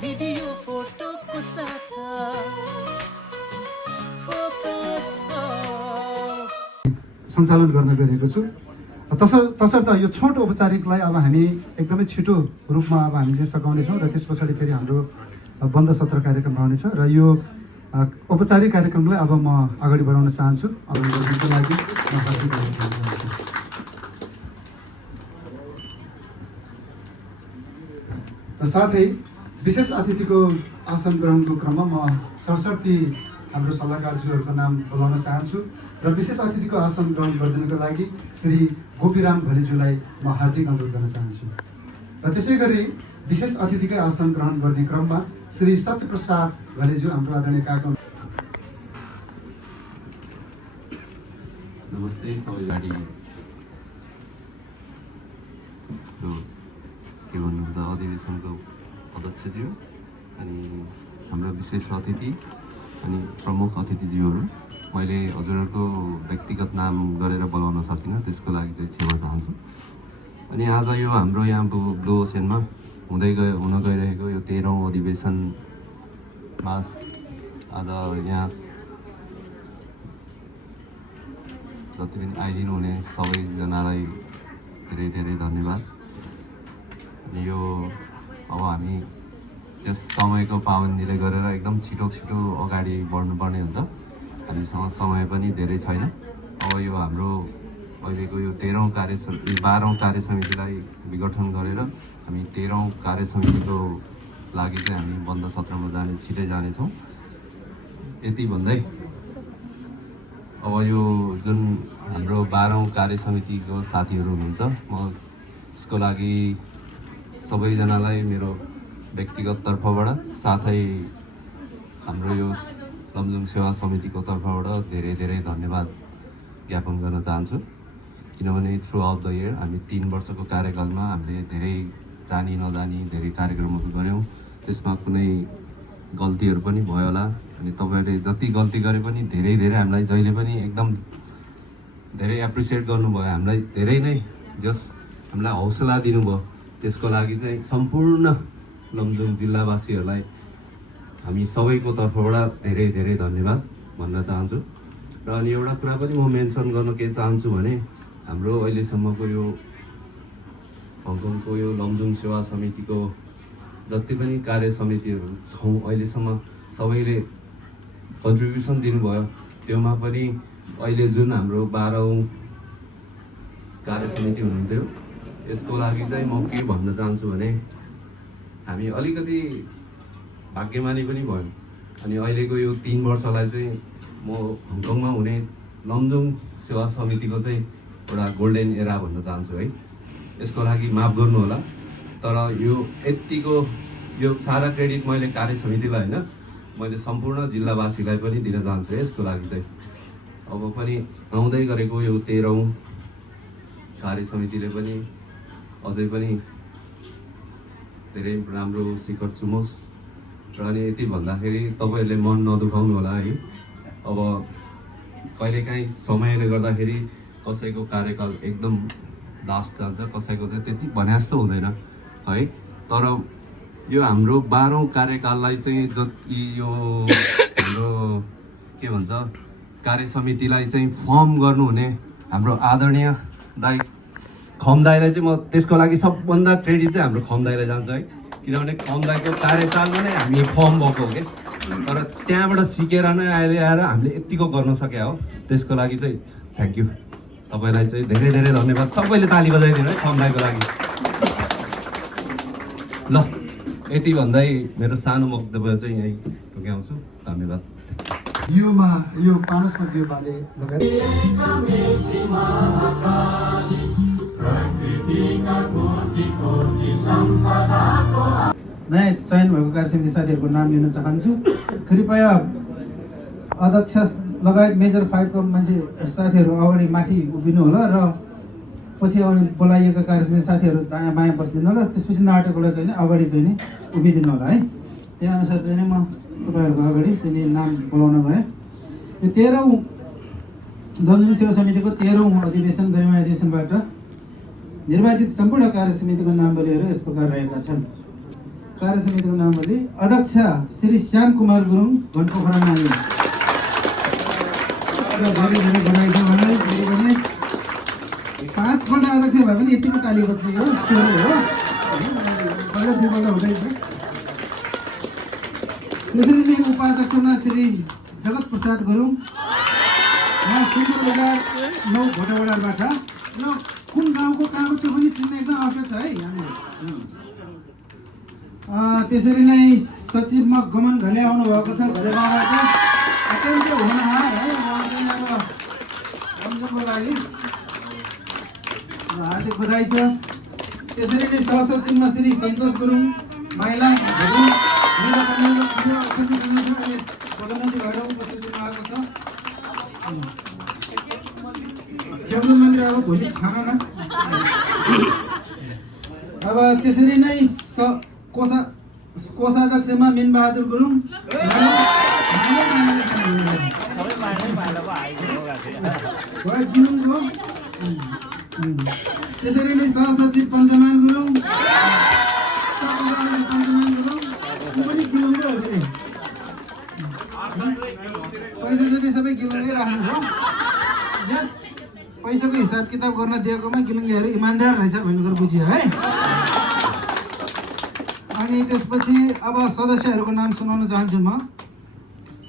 Video फोटोको साथमा सञ्चालन गर्न गएको छु। तसर्थ यो छोटो औपचारिकलाई अब हामी एकदमै छिटो रूपमा अब हामी चाहिँ सघाउनेछौँ र त्यस पछाडि फेरि हाम्रो बन्द सत्र कार्यक्रम रहनेछ र यो औपचारिक कार्यक्रमलाई अब म अगाडि बढाउन चाहन्छु। अगाडि बढ्नको लागि र साथै विशेष अतिथिको आसन ग्रहणको क्रममा म सरस्वती हाम्रो सल्लाहकारज्यूहरूको नाम बोलाउन चाहन्छु र विशेष अतिथिको आसन ग्रहण गरिदिनको लागि श्री गोपीराम भलिज्यूलाई म हार्दिक अनुरोध गर्न चाहन्छु र त्यसै गरी विशेष अतिथिकै आसन ग्रहण गर्ने क्रममा श्री सत्यप्रसाद भलिज्यू हाम्रो आदरणीय काका। नमस्ते सबैलाई। के भन्नुहुन्छ अधिवेशनको अध्यक्षज्यू अनि हाम्रो विशेष अतिथि अनि प्रमुख अतिथिज्यूहरू, मैले हजुरहरूको व्यक्तिगत नाम गरेर बोलाउन सकिनँ, त्यसको लागि चाहिँ क्षमा चाहन्छु। अनि आज यो हाम्रो यहाँ ब्लू ओसेनमा हुन गइरहेको यो 13औं अधिवेशनमा आज यहाँ जति पनि आइदिनु हुने सबैजनालाई धेरै धेरै धन्यवाद। यो अब हामी त्यस समयको पाबन्दीले गरेर एकदम छिटो अगाडि बढ्नुपर्ने हुन्छ। हामीसँग समय पनि धेरै छैन। अब यो हाम्रो अहिलेको यो 12औं कार्य समितिलाई विघटन गरेर हामी 13औं कार्य समितिको लागि चाहिँ हामी बन्द सत्रमा छिटै जानेछौँ। यति भन्दै अब यो जुन हाम्रो 12औं कार्य समितिको साथीहरू हुनुहुन्छ, म यसको लागि सबैजनालाई मेरो व्यक्तिगत तर्फबाट साथै हाम्रो यो लमजुङ सेवा समितिको तर्फबाट धेरै धेरै धन्यवाद ज्ञापन गर्न चाहन्छु। किनभने थ्रु आउट द इयर हामी 3 वर्षको कार्यकालमा हामीले धेरै जानी नजानी धेरै कार्यक्रमहरू गऱ्यौँ। त्यसमा कुनै गल्तीहरू पनि भयो होला, अनि तपाईँहरूले जति गल्ती गरे पनि धेरै धेरै हामीलाई जहिले पनि एकदम धेरै एप्रिसिएट गर्नुभयो। हामीलाई धेरै नै हामीलाई हौसला दिनुभयो। त्यसको लागि चाहिँ सम्पूर्ण लमजुङ जिल्लावासीहरूलाई हामी सबैको तर्फबाट धेरै धेरै धन्यवाद भन्न चाहन्छु। र अनि एउटा कुरा पनि म मेन्सन गर्न के चाहन्छु भने हाम्रो अहिलेसम्मको यो हङकङको यो लमजुङ सेवा समितिको जति पनि कार्य समितिहरू छौँ, अहिलेसम्म सबैले कन्ट्रिब्युसन दिनुभयो। त्योमा पनि अहिले जुन हाम्रो 12औं कार्य समिति हुनुहुन्थ्यो, यसको लागि चाहिँ म के भन्न चाहन्छु भने हामी अलिकति भाग्यमानी पनि भयौँ। अनि अहिलेको यो 3 वर्षलाई चाहिँ म हङकङमा हुने लमजुङ सेवा समितिको चाहिँ एउटा गोल्डन एरा भन्न चाहन्छु है। यसको लागि माफ गर्नुहोला, तर यो यतिको यो सारा क्रेडिट मैले कार्य समितिलाई होइन, मैले सम्पूर्ण जिल्लावासीलाई पनि दिन चाहन्छु। यसको लागि चाहिँ अब पनि आउँदै गरेको यो 13औं कार्य समितिले पनि अझै पनि धेरै राम्रो शिखर चुमोस्। र अनि यति भन्दाखेरि तपाईँहरूले मन नदुखाउनु होला है। अब कहिलेकाहीँ समयले गर्दाखेरि कसैको कार्यकाल एकदम लास्ट जान्छ, कसैको चाहिँ त्यति भने जस्तो हुँदैन है। तर यो हाम्रो 12औं कार्यकाललाई चाहिँ जति यो हाम्रो के भन्छ कार्य समितिलाई चाहिँ फर्म गर्नुहुने हाम्रो आदरणीय दाइ खम दाइलाई चाहिँ म त्यसको लागि सबभन्दा क्रेडिट चाहिँ हाम्रो खम दाइलाई जान्छ है। किनभने खम दाइको कार्यकालमा नै हामी फर्म भएको हो कि, तर त्यहाँबाट सिकेर नै अहिले आएर हामीले यतिको गर्न सके हो। त्यसको लागि चाहिँ थ्याङ्क यू, तपाईँलाई चाहिँ धेरै धेरै धन्यवाद। सबैले ताली बजाइदिनु है खम दाइको लागि। ल यति भन्दै मेरो सानो वक्तव्य चाहिँ यहीँ टुङ्ग्याउँछु। धन्यवाद। यो पानसमा दियोबाले नयाँ चयन भएको कार्य समिति साथीहरूको नाम लिन चाहन्छु। कृपया अध्यक्ष लगायत मेजर 5 को मान्छे साथीहरू अगाडि माथि उभिनु होला र पछि बोलाइएका कार्य समिति साथीहरू दायाँ बायाँ बसिदिनु होला। त्यसपछि नाटकलाई चाहिँ अगाडि चाहिँ उभिदिनु होला है। त्यही अनुसार चाहिँ म तपाईँहरूको अगाडि चाहिँ नाम बोलाउन गएँ। यो 13औं लमजुङ सेवा समितिको 13औं अधिवेशन गरिमा अधिवेशनबाट निर्वाचित सम्पूर्ण कार्य समितिको नामावलीहरू यस प्रकार रहेका छन्। कार्य समितिको नामावली: अध्यक्ष श्री श्याम कुमार गुरुङ, घनपोखरा नानी। धेरै धेरै बधाई छ भने 5 पल्ट अध्यक्ष भए पनि यतिको ताली बज्छ हो, स्वर हो, पहिला 2 पल्ट हुँदैछ। त्यसरी नै उपाध्यक्षमा श्री जगत प्रसाद गुरुङ, उहाँ सुन्दर बजार 9 भोटावडाबाट। र कुन गाउँको कहाँ हो त्यो पनि चिन्न एकदम आवश्यक छ है यहाँले। त्यसरी नै सचिवमा गमन घले आउनु भएको छ, घले गाउँबाट। अत्यन्तै होनहार है उहाँ चाहिँ अब कमजोरको लागि हार्दिक बधाई छ। त्यसरी नै सहसचिवमा श्री सन्तोष गुरुङ, महिला गुरुङ, पदोन्नति भएर उपस्थितिमा आएको छ। जग्गु मन्दिर अब भोलि छान न। अब त्यसरी नै कोषाध्यक्षमा मिनबहादुर गुरुङ, त्यसरी नै सहसचिव पञ्चमान गुरुङ, पनि गिलुङको हो फेरि। पैसा जति सबै गिलुङले राख्नुभयो। यस पैसाको हिसाब किताब गर्न दिएकोमा गिलुङ्गेहरू इमान्दार रहेछ भन्ने कुरो बुझियो है। अनि त्यसपछि अब सदस्यहरूको नाम सुनाउन चाहन्छु म।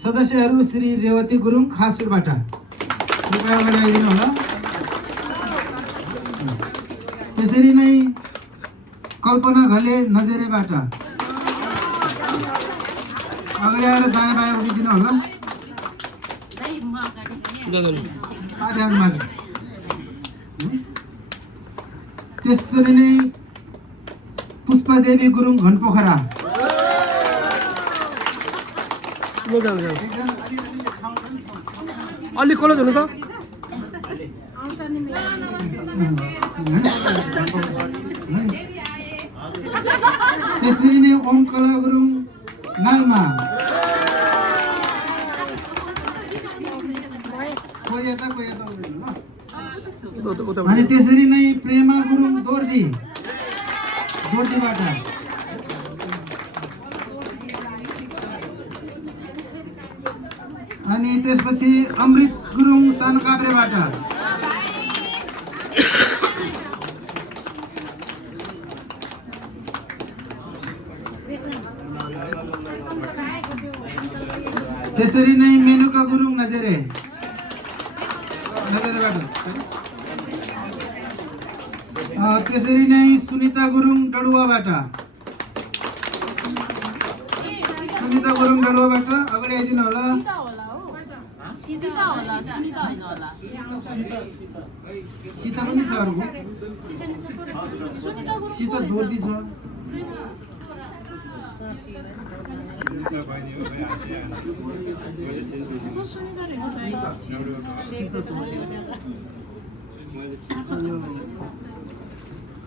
सदस्यहरू श्री रेवती गुरुङ, खासुरबाट। कृपया अगाडि आइदिनु होला। त्यसरी नै कल्पना घले, नजरेबाट। अगाडि आएर दायाँ बायाँ उभिदिनु होला। त्यसरी नै पुष्पादेवी गुरुङ, घनपोखरा। अलि कलेज हुनु त। त्यसरी नै ओम कला गुरुङ, नालमा। अनि त्यसरी नै प्रेमा गुरुङ, दोर्दीबाट। अनि त्यसपछि अमृत गुरुङ, सानो काभ्रेबाट। त्यसरी नै मेनुका गुरुङ, नजरेबाट। त्यसरी नै सुनिता गुरुङ, डडुवाबाट। सुनिता गुरुङ, डडुवाबाट। अगाडि आइदिनु होला। सीता पनि छ अर्को। सीता दोर्दी छ।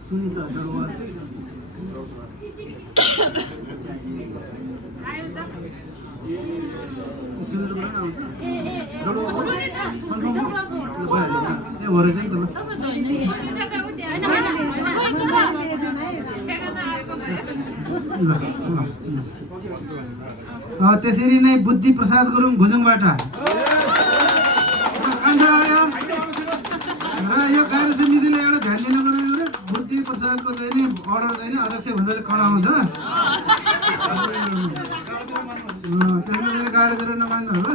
सुनिता डडुवा। त्यसरी नै बुद्धि प्रसाद गुरुङ, भुजुङबाट। र यो कार्य समितिले एउटा ध्यान दिनको लागि बुद्धि प्रसादको चाहिँ नि अर्डर चाहिँ नि अध्यक्ष भन्दा कडा आउँछ। त्यसमा कार्य गरेर नमान्नु होला।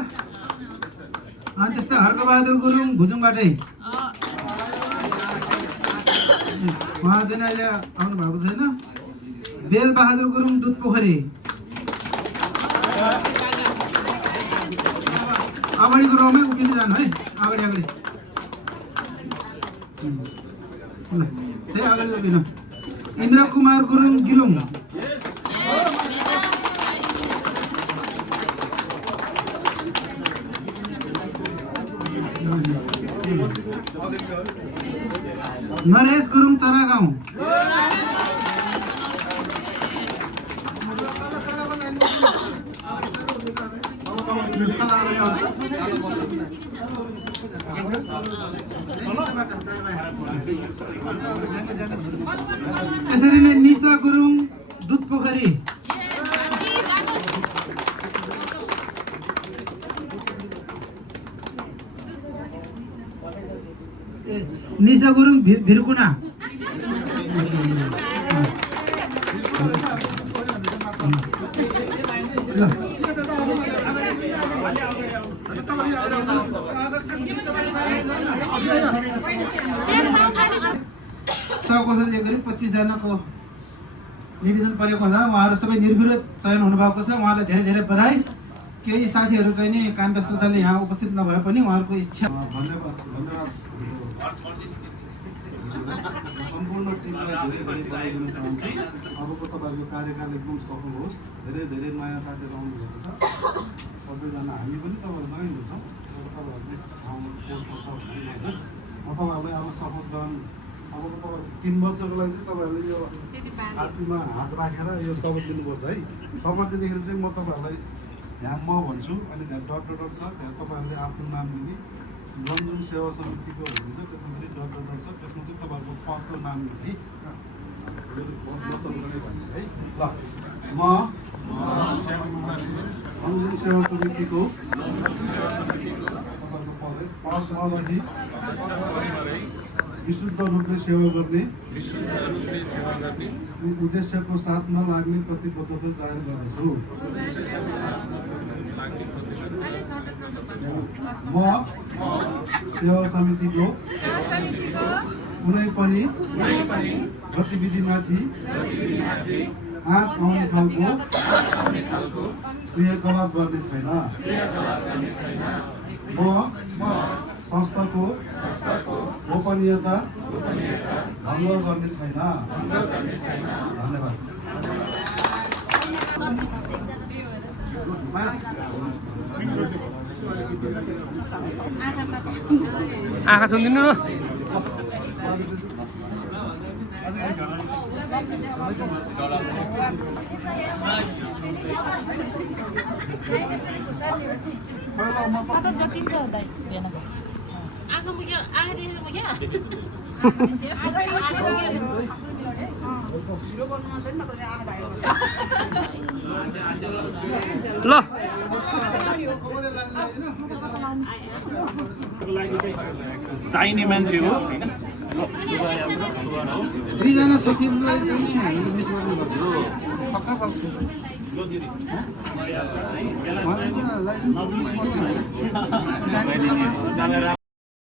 अनि त्यस्तै हर्कबहादुर गुरुङ, भुजुङबाटै। उहाँ चाहिँ अहिले आउनु भएको छैन। बेलबहादुर गुरुङ, दुधपोखरी। अगाडिको रोमै उभिँदै जानु है, अगाडि। त्यही अगाडि उभिनु। इन्द्र कुमार गुरुङ, गिलुङ। नरेश गुरुङ, चरागाउँ। त्यसरी नै निशा गुरुङ दुध पोखरी निशा गुरुङ भिरकुना सहकोषले गरी 25 जनाको निवेदन परेको हुँदा उहाँहरू सबै निर्विरोध चयन हुनुभएको छ। उहाँलाई धेरै धेरै बधाई। केही साथीहरू चाहिँ नि काम व्यस्तताले यहाँ उपस्थित नभए पनि उहाँहरूको इच्छा धन्यवाद सम्पूर्ण टिमलाई धेरै धेरै बधाई दिन चाहन्छु। अबको तपाईँहरूको कार्यकाल एकदम सफल होस्। धेरै धेरै नयाँ साथीहरू आउनुभएको छ। सबैजना हामी पनि तपाईँहरूसँगै हुन्छौँ। तपाईँहरू चाहिँ ठाउँमा पोस्टमा छ भने होइन म तपाईँहरूलाई अब सपोर्ट गर्न अबको तपाईँहरू 3 वर्षको लागि चाहिँ तपाईँहरूले यो छातीमा हात राखेर यो शपथ लिनुपर्छ है। शपथ लिँदाखेरि चाहिँ म तपाईँहरूलाई यहाँ म भन्छु अनि त्यहाँ डट छ त्यहाँ तपाईँहरूले आफ्नो नाम लिने जुन सेवा समितिको हुन्छ त्यसमा पनि डट छ त्यसमा चाहिँ तपाईँहरूको पदको नाम लिने है। ल म जुन सेवा समितिको पदमा रही विशुद्ध रूपले सेवा गर्ने उद्देश्यको साथमा लाग्ने प्रतिबद्धता जाहेर गर्दछु। म सेवा समितिको कुनै पनि गतिविधिमाथि आँच आउने खालको क्रियाकलाप गर्ने छैन। म संस्थाको गोपनीयता भङ्ग गर्ने छैन। धन्यवाद। आँखा छुनिदिनु न। ल चाहिने मान्छे हो होइन। 2 जना सचिवलाई चाहिँ नि हामीले मिस गर्नुभएको हो। पक्का पक्ष जानेर